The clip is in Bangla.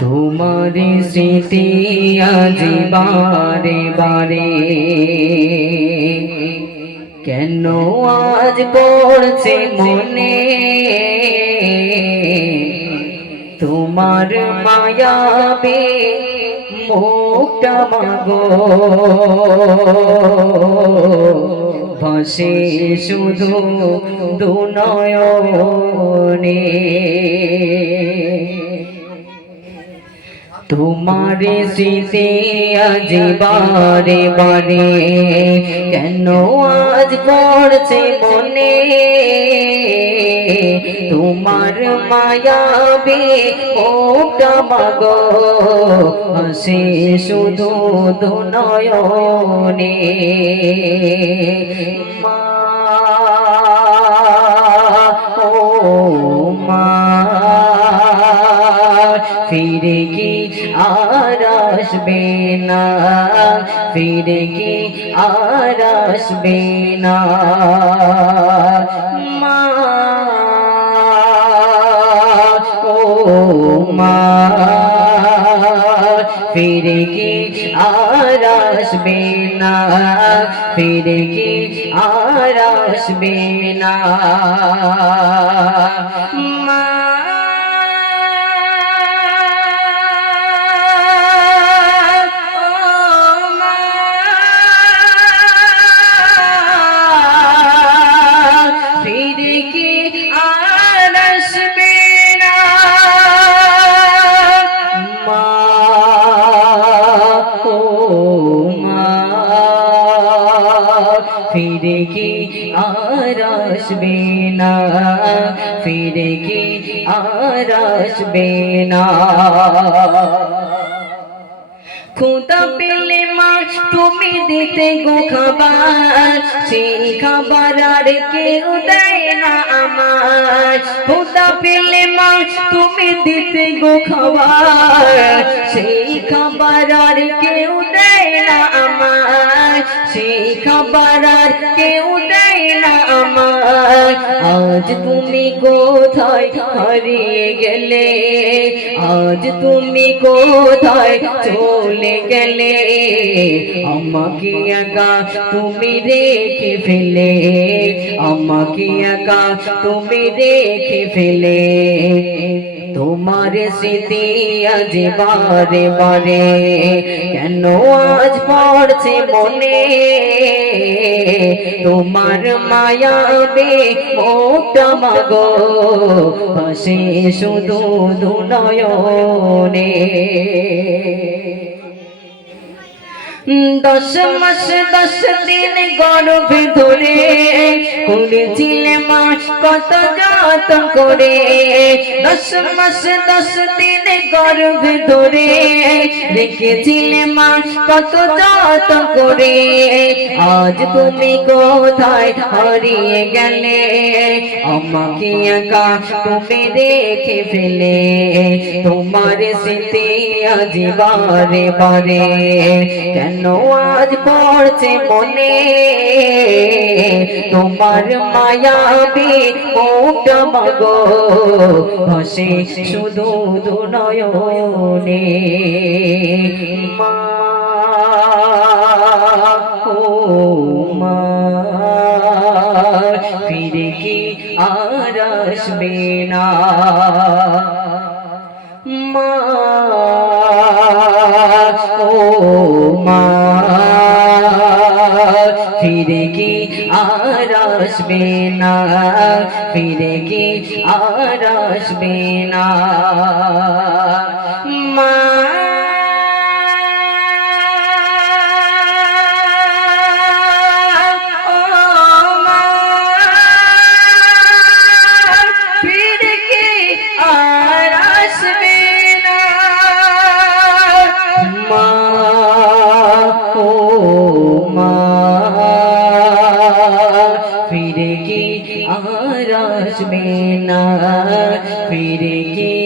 তোমার স্মৃতি আজ বারে বারে কেন আজ পড়ছে মনে, তোমার মায়াবে মুখটা মাগো ভাসে শুধু দুনয়নে। তোমার স্মৃতি আজ বারে বারে কেন আজ পড়ছে মনে, তোমার মায়াবে মুখটা মাগো হাসে শুধু দুনয়নে। মা ও মা ফিরে কি আর আসবে না, ফিরে কি আর আসবে না। মা ও মা ফিরে কি আর আসবে না, ফিরে কি আর আসবে না। মা ফিরে কি আর আসবে না, ফিরে কি আর আসবে না। খোদা পেলে মা তুমি দিতে গো খাবার, সেই খাবার আর কেউ দেয় না আমার। খোদা পেলে মা তুমি দিতে গো খাবার, সেই খাবার আর কেউ দেয় না আমার, সেই খাবার আর কেউ দেয় না আমার। আজ তুমি কোথায় হারিয়ে গেলে, আজ তুমি কোথায় চলে গেলে, আমাকে একা তুমি রেখে ফেলে, আমাকে একা তুমি রেখে ফেলে। তোমার স্মৃতি আজ বারে বারে কেন আজ পড়ছে মনে, তোমার মায়াবে মুখটা মাগো হাসে শুধু দুনয়নে। 10 মাস 10 দিন গর্ভে ধরে করেছিলে মা কত যত্ন করে, 10 মাস 10 দিন গর্ভে ধরে রেখেছিলে মা কত যত্ন করে। আজ তুমি কোথায় হারিয়ে গেলে, আমাকে একা তুমি রেখে ফেলে। তোমার স্মৃতি আজ বারে বারে কেন আজ পড়ছে মনে, তোমার মায়াবী মুখটা মাগো হাসে শুধু দুনয়নে। মা ও মা ফিরে কি আর আসবে না। মা ও মা ফিরে কি আর আসবে না, ফিরে কি আর আসবে না। মা ফিরে কি আর আসবে না, ফিরে কি